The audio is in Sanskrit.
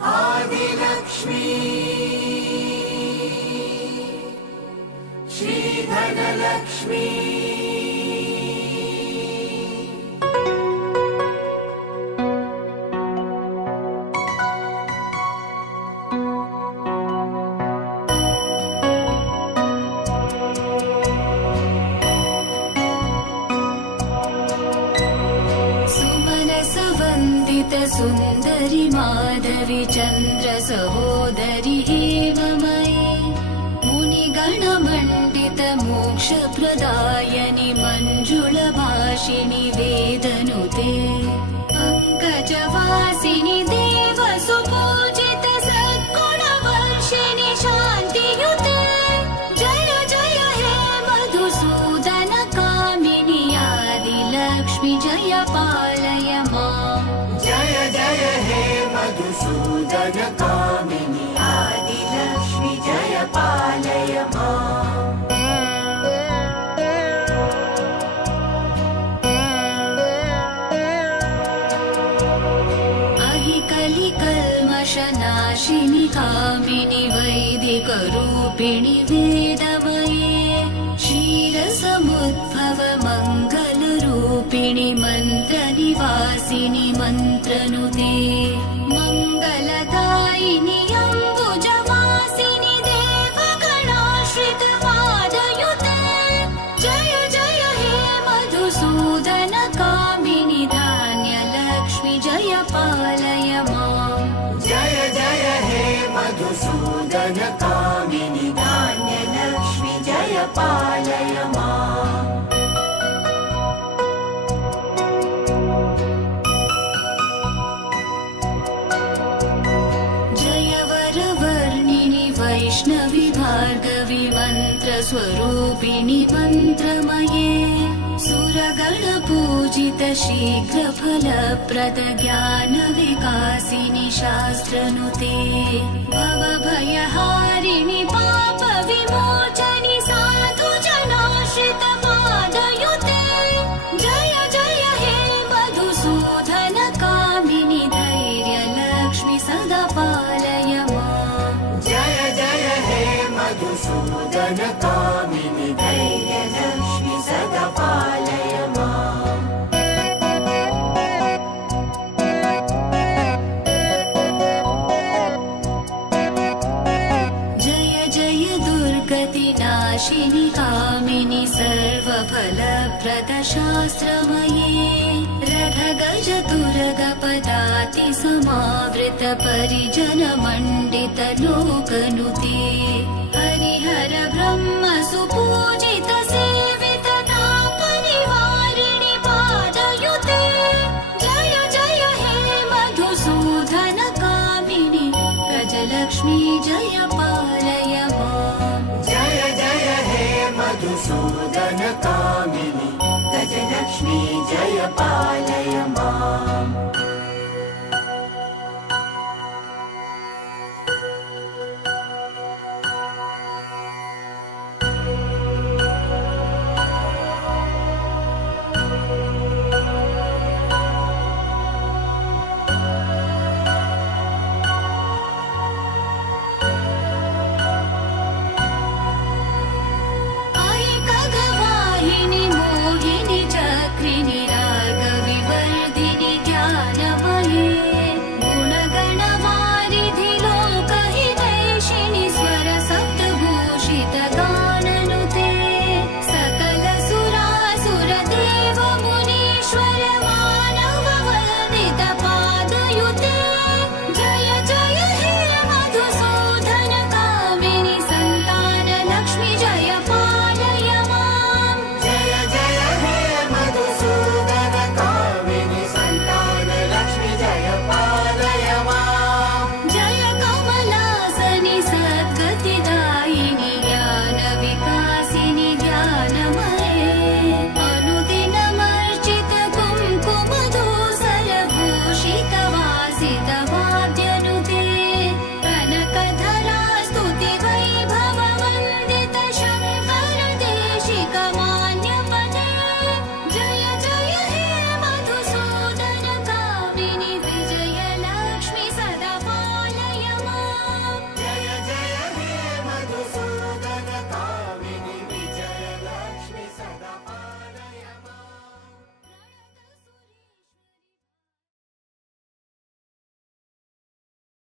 आदिलक्ष्मी श्रीधनलक्ष्मी सुन्दरि माधवी चन्द्र सहोदरि हेममयी मुनिगणमण्डित मोक्षप्रदायनि मञ्जुलभाषिणि वेदनुते पङ्कजवासिनि देवसुपूजित सद्गुणवर्षिणि शान्तियुते जय जय हे मधुसूदन कामिनि आदिलक्ष्मि जय पालय माम् जय जय हे मधुसूदन कामिनि आदिलक्ष्मि जय पालय माम् कलिकल्मषनाशिनि कामिनि वैदिकरूपिणि वेदमये क्षीरसमुद्भव मङ्गलरूपिणि मन्त्रनिवासिनि मन्त्रनुते मङ्गलदायिनि अम्बुजवासिनि देवगणाश्रित पादयुते जय जय हे मधुसूदन कामिनि धान्यलक्ष्मि जय पालय माम् जय जय हे मधुसूदन कामिनि धान्यलक्ष्मि जय पालय माम् जय वरवर्णिनि वैष्णवि भार्गवि मन्त्रस्वरूपिणि मन्त्रमये सुरगणपूजित शीघ्रफलप्रद ज्ञानविकासिनि शास्त्रनुते भवभयहारिणि पापविमोचनि साधुजनाश्रित पादयुते जय जय हे मधुसूदन कामिनि धैर्यलक्ष्मि सदा पालय माम् जय जय हे मधुसूदन कामिनि धैर्यलक्ष्मि सदा पालय माम् जय जय दुर्गतिनाशिनि कामिनि सर्वफलप्रद शास्त्रमये रथगज तुरगपदाति समावृत परिजन मण्डित लोकनुते हरिहर ब्रह्म सुपूजित सेवित तापनिवारिणि पादयुते जय जय हे मधुसूदन कामिनि गजलक्ष्मी जय पालय माम् जय जय हे मधुसूदन कामिनि गजलक्ष्मी जय पालय माम्